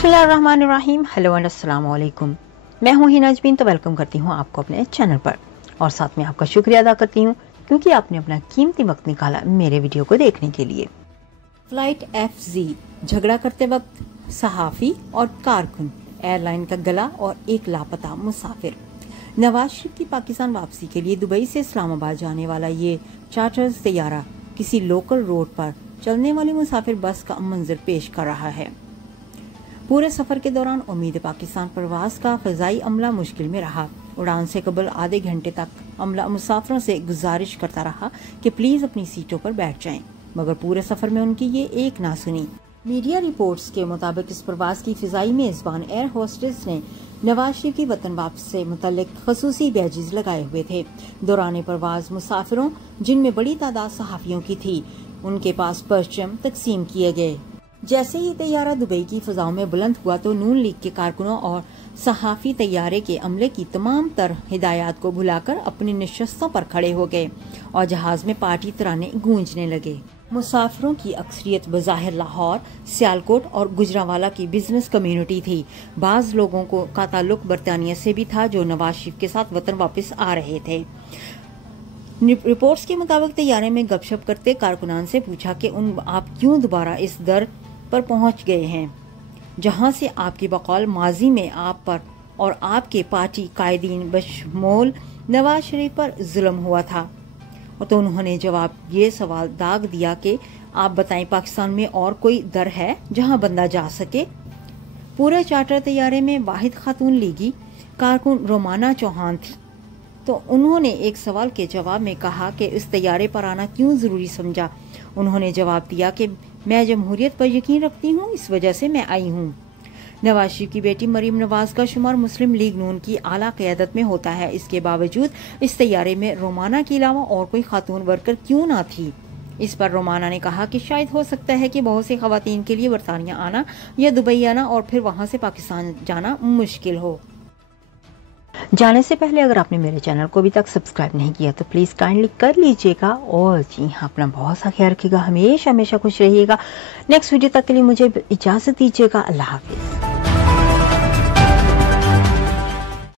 बिस्मिल्लाहिर्रहमानिर्रहीम। Hello and अस्सलाम वालेकुम। मैं हूँ हिना जबीन, तो वेलकम करती हूँ आपको अपने चैनल पर और साथ में आपका शुक्रिया अदा करती हूँ क्योंकि आपने अपना कीमती वक्त निकाला मेरे वीडियो को देखने के लिए। फ्लाइट FZ झगड़ा करते वक्त सहाफ़ी और कारकुन, एयरलाइन का गला और एक लापता मुसाफिर। नवाज शरीफ की पाकिस्तान वापसी के लिए दुबई से इस्लामाबाद जाने वाला ये चार्टर्स तैयारा किसी लोकल रोड पर चलने वाली मुसाफिर बस का मंजर पेश कर रहा है। पूरे सफर के दौरान उम्मीद पाकिस्तान प्रवास का फजाई अमला मुश्किल में रहा। उड़ान से कबल आधे घंटे तक अमला मुसाफिरों से गुजारिश करता रहा कि प्लीज अपनी सीटों पर बैठ जाएं, मगर पूरे सफर में उनकी ये एक ना सुनी। मीडिया रिपोर्ट्स के मुताबिक इस प्रवास की फिजाई मेजबान एयर होस्टेस ने नवाज शरीफ की वतन वापसी से मुतल्लिक खसूसी बैजेज लगाए हुए थे। दौरान प्रवास मुसाफिरों, जिनमें बड़ी तादाद सहाफियों की थी, उनके पास परचम तकसीम किए गए। जैसे ही तैयारा दुबई की फिजाओं में बुलंद हुआ तो नून लीग के कारकुनों और सहाफी तैयारे के अमले की तमाम तर हिदायत को भुलाकर अपनी नशस्तों पर खड़े हो गए और जहाज में पार्टी तराने गूंजने लगे। मुसाफिरों की अक्सरियत बज़ाहिर लाहौर, सियालकोट और गुजरांवाला की बिजनेस कम्युनिटी थी। बाज लोगों का ताल्लुक बरतानिया से भी था जो नवाज शरीफ के साथ वतन वापस आ रहे थे। रिपोर्ट्स के मुताबिक तैयारे में गपशप करते कारकुनान से पूछा कि आप क्यों दोबारा इस दर पर पहुंच गए हैं जहां से आपकी बकौल माजी में आप पर और आपके पार्टी कायदीन बशमोल नवाज शरीफ पर जुल्म हुआ था। तो उन्होंने जवाब ये सवाल दाग दिया कि आप बताएं, पाकिस्तान में और कोई दर है जहां बंदा जा सके? पूरे चार्टर तैयारे में वाहिद खातून लीगी कारकुन रोमाना चौहान थी, तो उन्होंने एक सवाल के जवाब में कहा कि इस तैयारे पर आना क्यों जरूरी समझा। उन्होंने जवाब दिया कि मैं जमहूरियत पर यकीन रखती हूँ, इस वजह से मैं आई हूँ। नवाज शरीफ की बेटी मरीम नवाज का शुमार मुस्लिम लीग नून की आला क़यादत में होता है। इसके बावजूद इस तैयारे में रोमाना के अलावा और कोई खातून वर्कर क्यों ना थी। इस पर रोमाना ने कहा कि शायद हो सकता है कि बहुत सी खवातीन के लिए बरतानिया आना या दुबई आना और फिर वहां से पाकिस्तान जाना मुश्किल हो। जाने से पहले अगर आपने मेरे चैनल को अभी तक सब्सक्राइब नहीं किया तो प्लीज काइंडली कर लीजिएगा और जी हाँ, अपना बहुत सा ख्याल रखिएगा, हमेशा खुश रहिएगा। नेक्स्ट वीडियो तक के लिए मुझे इजाजत दीजिएगा। अल्लाह हाफिज।